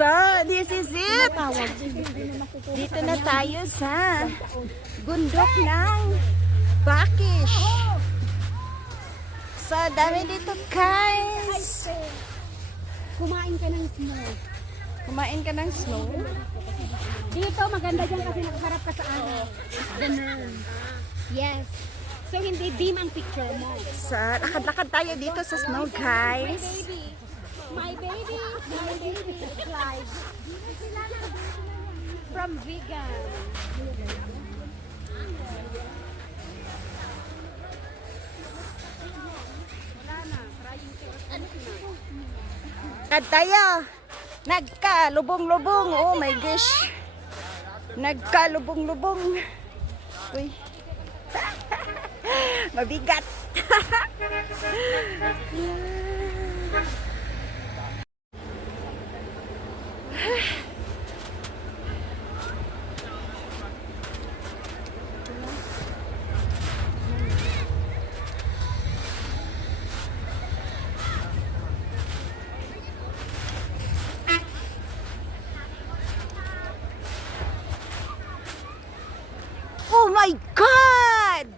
So, this is it. Dito na tayo sa bundok ng Bakish. So, dami dito, guys. Kumain ka ng snow. Kumain ka ng snow? Dito, maganda dyan kasi nakaharap ka sa ano. Ganun. Yes. So, hindi dim ang picture mo. So, lakad-lakad tayo dito sa snow, guys. My baby. My baby. Slide. From vegan. Lakad tayo. Nagkalubong-lubong. Oh my gosh. Nagkalubong-lubong. Uy. Mabigat. Oh my God!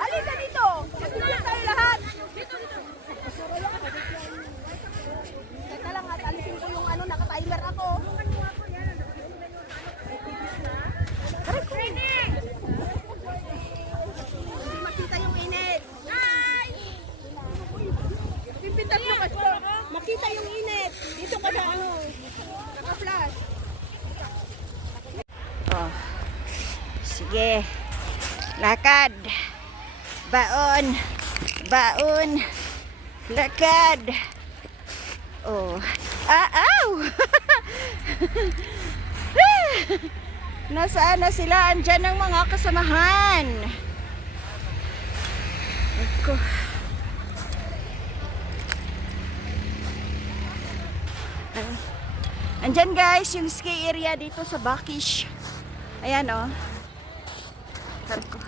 Alisa dito! Magsimulan tayo lahat! Teka lang at alisin ko yung ano, naka-timer ako. Aray ko! Makita yung init! Pimpitan mo kasi! Makita yung init! Dito ka sa ano, naka-flash. Oh. Sige. Lakad. Baon. Baon. Lakad. Oh. Aw! Nasaan na sila? Andyan ang mga kasamahan. Ako. Andyan guys, yung ski area dito sa Bakish. Ayan oh. Ko.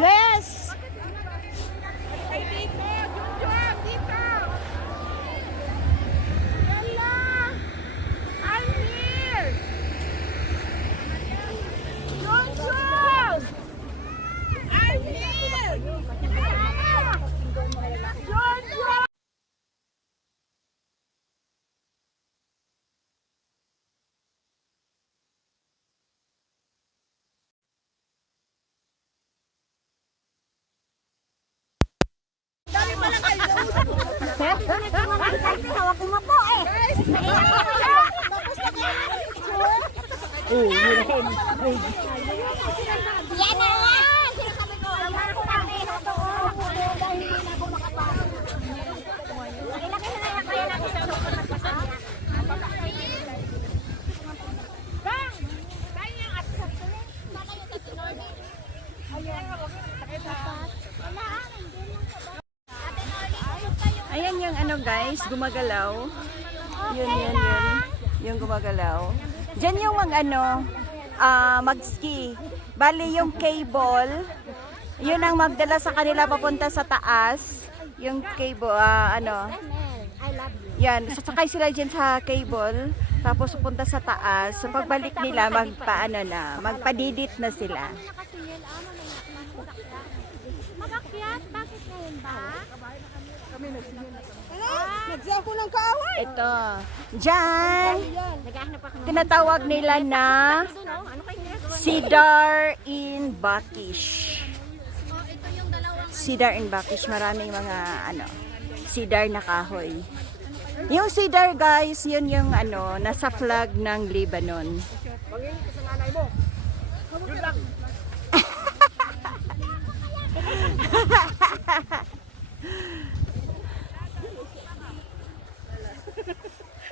Yes! Hawak mo po eh. Oh, yun. Yan na nga. Sinasabi ko, alam ko kami dahil hindi na ako makapasok. Ilagay na lang kaya natin sa sopa magkasama. Bang! Kaya yung asap ko rin. Baka yung sa Norby. Ayan. Ayan yung ano guys, gumagalaw. Yun. Yung gumagalaw. Diyan yung mag-ski. Bali yung cable, yun ang magdala sa kanila papunta sa taas. Yung cable, yan, sasakay sila dyan sa cable, tapos pupunta sa taas. So pagbalik nila, magpadidit na sila. Magakyat? Bakit ngayon ba? Nagsiya ko ng kaaway. Ito, dyan, Naghahanap ako ng tinatawag nila na ano kayo? Cedar in Bakish. Cedar in Bakish. Maraming mga cedar na kahoy. Yung cedar guys, yun yung nasa flag ng Lebanon. Mangingi ka sa nanay mo. Yun lang.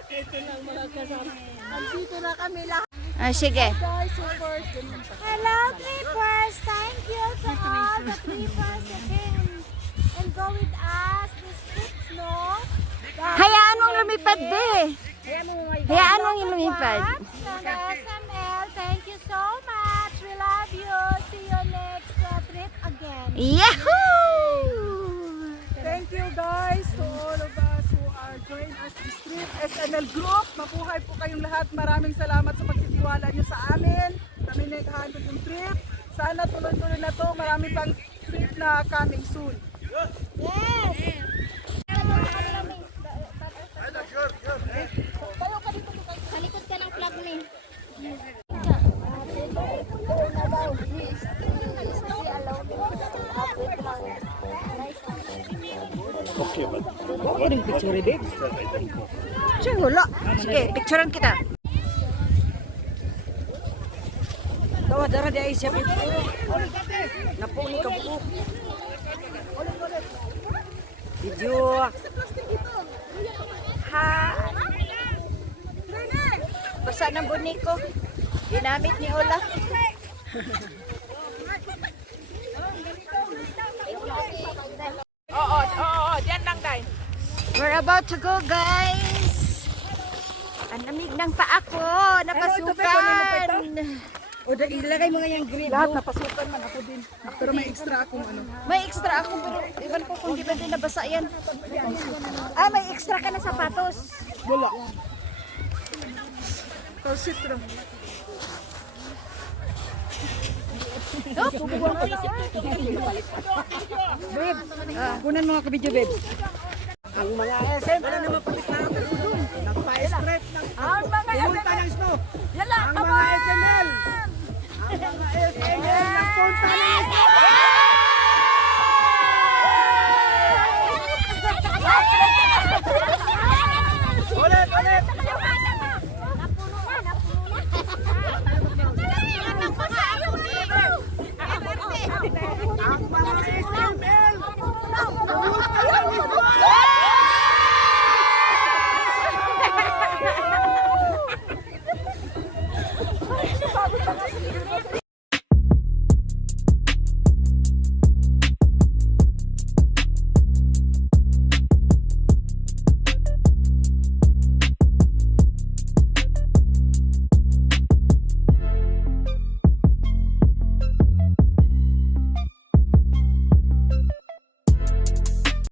Ito lang mga kasama. Andito na kami lahat. Sige. Guys, support. Hello, creepers! Thank you to all the creepers who came and go with us this trip, no? Hayaan mong lumipad, be. Hayaan mong lumipad. From the SML, thank you so much. We love you. See you next trip again. Yahoo! Thank you guys to all of us who are joining us this trip. SNL Group, mabuhay po kayong lahat. Maraming salamat sa pagtitiwala nyo sa amin. Kami na ikahandog yung trip. Sana tuloy-tuloy na to. Marami pang trip na coming soon. Yes! Sa likod ka ng flag ni. Sige, wala. Sige, picturean kita. Tawa, dara di ay siya. Napuni ka buo. Video. Ha? Basa ng buniko. Ginamit ni Ola. Oo, diyan lang dai. We're about to go, guys. Ang lamig ng paa ko. Napasukan. O, ilagay mo nga yung green. Lahat napasukan man ako din. Pero may extra akong May extra ako, pero iwan ko kung di ba din nabasa yan. Ah, may extra ka na sapatos. Wala. Corset lang. Babe, kunan mga kabidyo, babe. Ang mga SM, wala naman palit na ako doon. Nagpa-strip ng... Ang mga SM! ng snow. Ang mga SML! Ang mga SML! Nagpunta ng snow! Ulit, ulit! Ang mga SML!